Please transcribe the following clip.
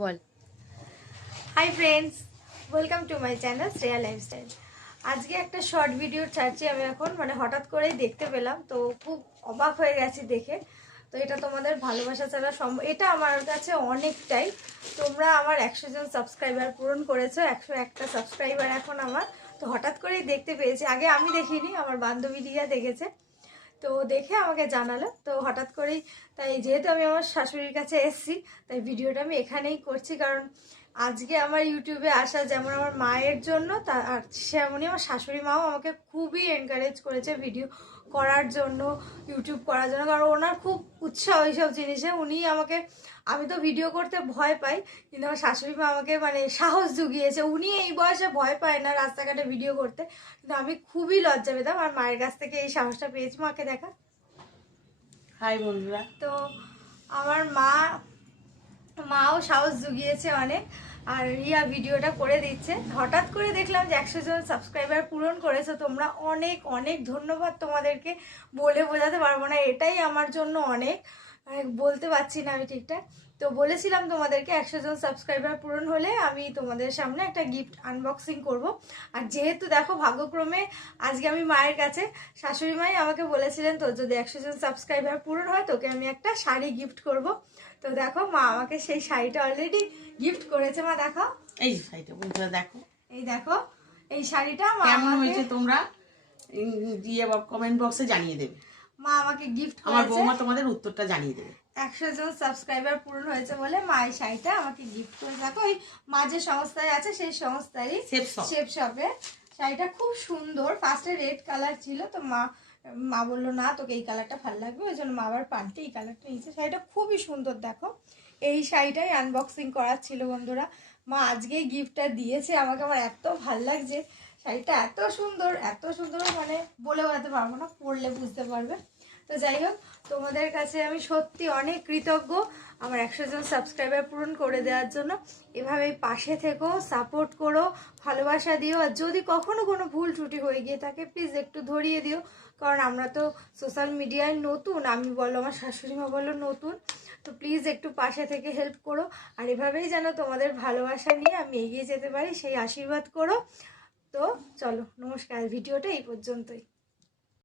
Ball. Hi friends, welcome to my channel Shreya lifestyle. আজকে একটা short video ছাড়ছি আমি এখন, মানে হঠাৎ করেই দেখতে পেলাম, তো খুব অবাক হয়ে গেছি দেখে। তো এটা তোমাদের ভালোবাসা ছাড়া সম্ভব, এটা আমার কাছে অনেকটাই। তোমরা আমার 100 জন সাবস্ক্রাইবার পূরণ করেছো, 101টা সাবস্ক্রাইবার এখন আমার। তো হঠাৎ করেই দেখতে পেয়েছি, আগে আমি দেখিনি, আমার বান্ধবী দিয়া দেখেছে। তো দেখে আমাকে জানালো, তো হঠাৎ করেই, তাই যেহেতু আমি আমার শাশুড়ির কাছে এসেছি, তাই ভিডিওটা আমি এখানেই করছি। কারণ আজকে আমার ইউটিউবে আসা যেমন আমার মায়ের জন্য, আর সেমনই আমার শাশুড়ি মাও আমাকে খুবই এনকারেজ করেছে ভিডিও করার জন্য, ইউটিউব করার জন্য। কারণ ওনার খুব উৎসাহ এইসব জিনিসে। উনি আমাকে, আমি তো ভিডিও করতে ভয় পাই, কিন্তু আমার শাশুড়ি মা আমাকে মানে সাহস জুগিয়েছে। উনি এই বয়সে ভয় পায় না রাস্তাঘাটে ভিডিও করতে, কিন্তু আমি খুবই লজ্জা পেতাম, আর মায়ের কাছ থেকে এই সাহসটা পেয়েছি। মাকে দেখা। হাই বন্ধুরা। তো আমার মাও সাহস জুগিয়েছে অনেক, আর রিয়া ভিডিওটা করে দিচ্ছে। হঠাৎ করে দেখলাম যে 100 জন সাবস্ক্রাইবার পূরণ করেছো তোমরা, অনেক অনেক ধন্যবাদ তোমাদেরকে, বলে বোঝাতে পারবো না। এটাই আমার জন্য অনেক, বলতে পারছি না আমি ঠিকঠাক। তো বলেছিলাম তোমাদেরকে 100 জন সাবস্ক্রাইবার পূরণ হলে আমি তোমাদের সামনে একটা গিফট আনবক্সিং করব। আর যেহেতু দেখো ভাগ্যক্রমে আজকে আমি মায়ের কাছে, শাশুড়ি মাই আমাকে বলেছিলেন তো যদি 100 জন সাবস্ক্রাইবার পূরণ হয় তোকে আমি একটা শাড়ি গিফট করব। তো দেখো মা আমাকে সেই শাড়িটা অলরেডি গিফট করেছে। মা দেখো এই শাড়িটা, বন্ধুরা দেখো, এই দেখো এই শাড়িটা মা কেমন আমাকে, হয়েছে তোমরা দিয়ে কমেন্ট বক্সে জানিয়ে দেবে। মা আমাকে গিফট আমার করেছে। বৌমা তোমাদের উত্তরটা জানিয়ে দেবে। 100 জন সাবস্ক্রাইবার পূরণ হয়েছে বলে মা এই শাড়িটা আমাকে গিফট করে। দেখো ওই মা যে সংস্থায় আছে সেই সংস্থারই শেপ শপে শাড়িটা, খুব সুন্দর। ফার্স্টে রেড কালার ছিল, তো মা বললো না তোকে এই কালারটা ভালো লাগবে, ওই জন্য মা আবার পাল্টে এই কালারটা নিয়েছে। শাড়িটা খুবই সুন্দর। দেখো এই শাড়িটাই আনবক্সিং করার ছিল বন্ধুরা। মা আজকেই গিফটটা দিয়েছে আমাকে, আমার এত ভাল লাগছে। শাড়িটা এত সুন্দর, এত সুন্দর, মানে বলে বোঝাতে পারবো না, পরলে বুঝতে পারবে। তো যাই হোক, তোমাদের কাছে আমি সত্যি অনেক কৃতজ্ঞ আমার 100 জন সাবস্ক্রাইবার পূরণ করে দেওয়ার জন্য। এভাবেই পাশে থেকো, সাপোর্ট করো, ভালোবাসা দিও। আর যদি কখনো কোনো ভুল ত্রুটি হয়ে গিয়ে থাকে প্লিজ একটু ধরিয়ে দিও, কারণ আমরা তো সোশ্যাল মিডিয়ায় নতুন, আমি বলো আমার শাশুড়ি মা বলো নতুন। তো প্লিজ একটু পাশে থেকে হেল্প করো, আর এভাবেই যেন তোমাদের ভালোবাসা নিয়ে আমি এগিয়ে যেতে পারি সেই আশীর্বাদ করো। তো চলো, নমস্কার, ভিডিওটা এই পর্যন্তই।